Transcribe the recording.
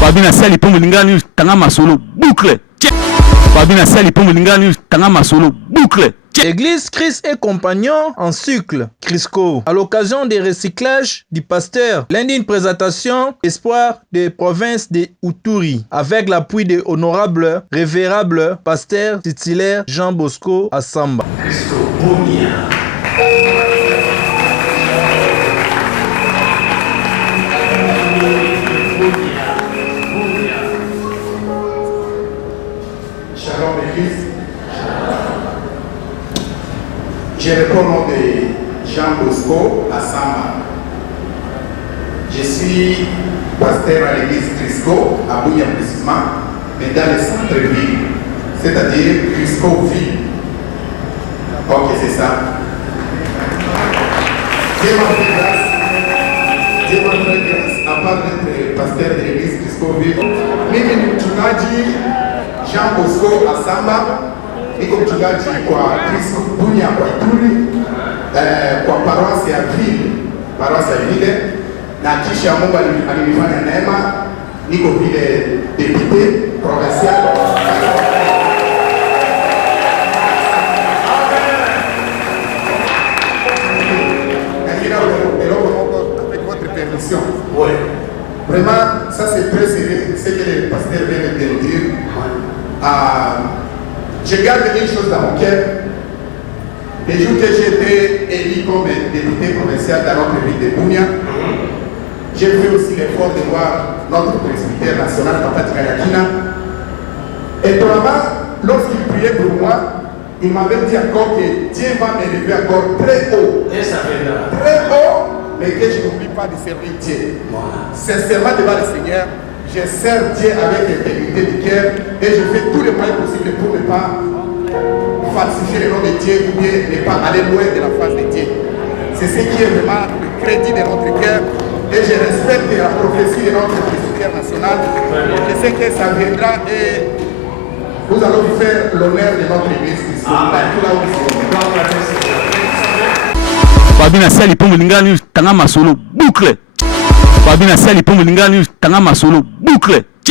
Babina sali pour Mulingani Tanga Masolo boucle. Babina sali pour Mulingani Tanga Masolo boucle. Église Christ et Compagnon en cycle, Crisco. À l'occasion des recyclages du pasteur, lundi une présentation espoir des provinces de Uturi avec l'appui de honorable, révérable pasteur titulaire Jean Bosco Assamba. Crisco, Bounia. Shalom Église. Je réponds au nom de Jean Bosco Assamba. Je suis pasteur à l'église Crisco, à Bounia précisément, mais dans le centre-ville, c'est-à-dire Crisco-Ville. Ok, c'est ça. Dieu m'a fait grâce. Dieu m'a fait grâce à part d'être pasteur de l'église Crisco-Ville. Mimi ni mchungaji Jean Bosco Assamba. Niko mchungaji kwa Crisco Bunia kwa Ituri, kwa paroisi ya vile, na kisha Mungu alinifanya neema, niko vile député provincial. Avec votre permission. Oui. Vraiment, ça c'est très sérieux, ce que le pasteur vient de dire. Je garde une chose dans mon cœur. Le jour que j'ai été élu comme député provincial dans notre ville de Bounia, j'ai fait aussi l'effort de voir notre presbytère national, Papa Tikayakina. Et étonnamment, lorsqu'il priait pour moi, il m'avait dit encore que Dieu va m'élever encore très haut. Très haut, mais que je n'oublie pas de servir Dieu. Sincèrement devant le Seigneur, je sers Dieu avec intégrité du cœur et je fais tous les moyens possibles pour ne pas falsifier le nom de Dieu ou bien ne pas aller loin de la face de Dieu. C'est ce qui est vraiment le crédit de notre cœur et je respecte la prophétie de notre presbytère national. Je sais que ça viendra et nous allons vous faire l'honneur de notre église ici. Babina sali pour Mulingani Tanga Masolo boucle. Babina sali pour Mulingani Tanga Masolo boucle.